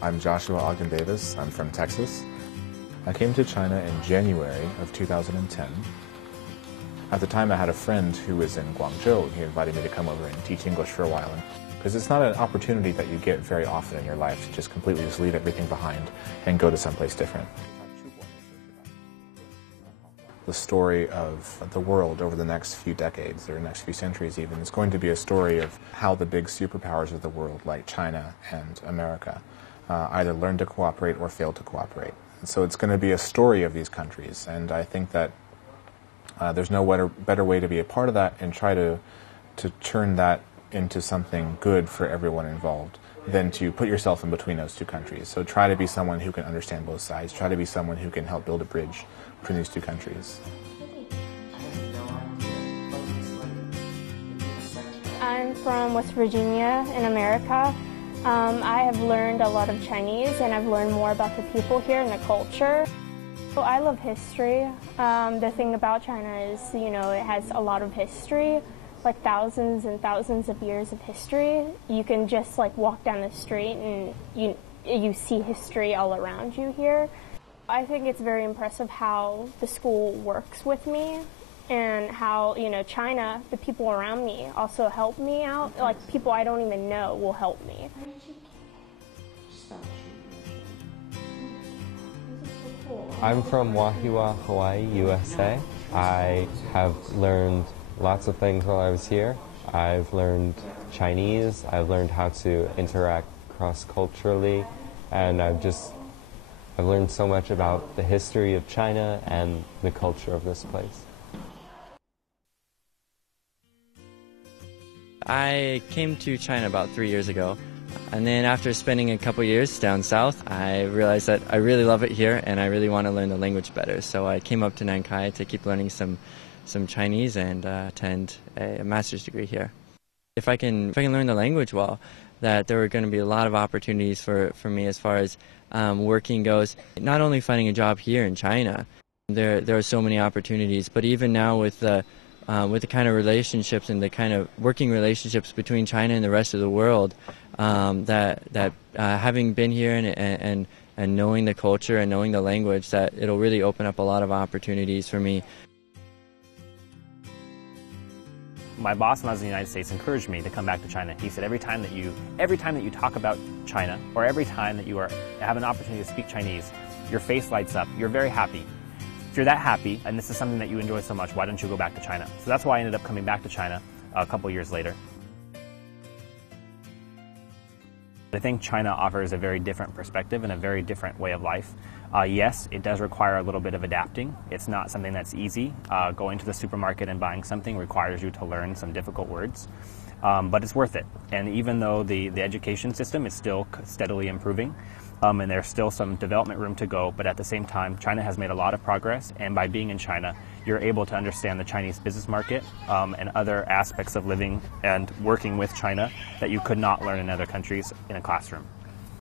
I'm Joshua Ogden Davis. I'm from Texas. I came to China in January of 2010. At the time, I had a friend who was in Guangzhou. He invited me to come over and teach English for a while. Because it's not an opportunity that you get very often in your life to just completely just leave everything behind and go to someplace different. The story of the world over the next few decades, or next few centuries even, is going to be a story of how the big superpowers of the world, like China and America, either learn to cooperate or fail to cooperate. And so it's going to be a story of these countries, and I think that there's no better way to be a part of that and try to turn that into something good for everyone involved than to put yourself in between those two countries. So try to be someone who can understand both sides. Try to be someone who can help build a bridge between these two countries. I'm from West Virginia in America. I have learned a lot of Chinese, and I've learned more about the people here and the culture. So I love history. The thing about China is, it has a lot of history, like thousands and thousands of years of history. You can just walk down the street and you see history all around you here. I think it's very impressive how the school works with me and how, China, the people around me also help me out. Like people I don't even know will help me. I'm from Wahiawa, Hawaii, USA. I have learned lots of things while I was here. I've learned Chinese, I've learned how to interact cross-culturally, and I've learned so much about the history of China and the culture of this place. I came to China about 3 years ago, and then after spending a couple years down south, I realized that I really love it here and I really want to learn the language better. So I came up to Nankai to keep learning some Chinese and attend a master's degree here. If I can learn the language well, that there are going to be a lot of opportunities for me as far as working goes. Not only finding a job here in China, there are so many opportunities, but even now with the kind of relationships and the kind of working relationships between China and the rest of the world, that having been here and knowing the culture and knowing the language, that it'll really open up a lot of opportunities for me. My boss when I was in the United States encouraged me to come back to China. He said every time that you talk about China, or every time that you have an opportunity to speak Chinese, your face lights up. You're very happy. If you're that happy, and this is something that you enjoy so much, why don't you go back to China? So that's why I ended up coming back to China a couple years later. I think China offers a very different perspective and a very different way of life. Yes, it does require a little bit of adapting. It's not something that's easy. Going to the supermarket and buying something requires you to learn some difficult words, but it's worth it. And even though the education system is still steadily improving, and there's still some development room to go, but at the same time, China has made a lot of progress, and by being in China, you're able to understand the Chinese business market and other aspects of living and working with China that you could not learn in other countries in a classroom.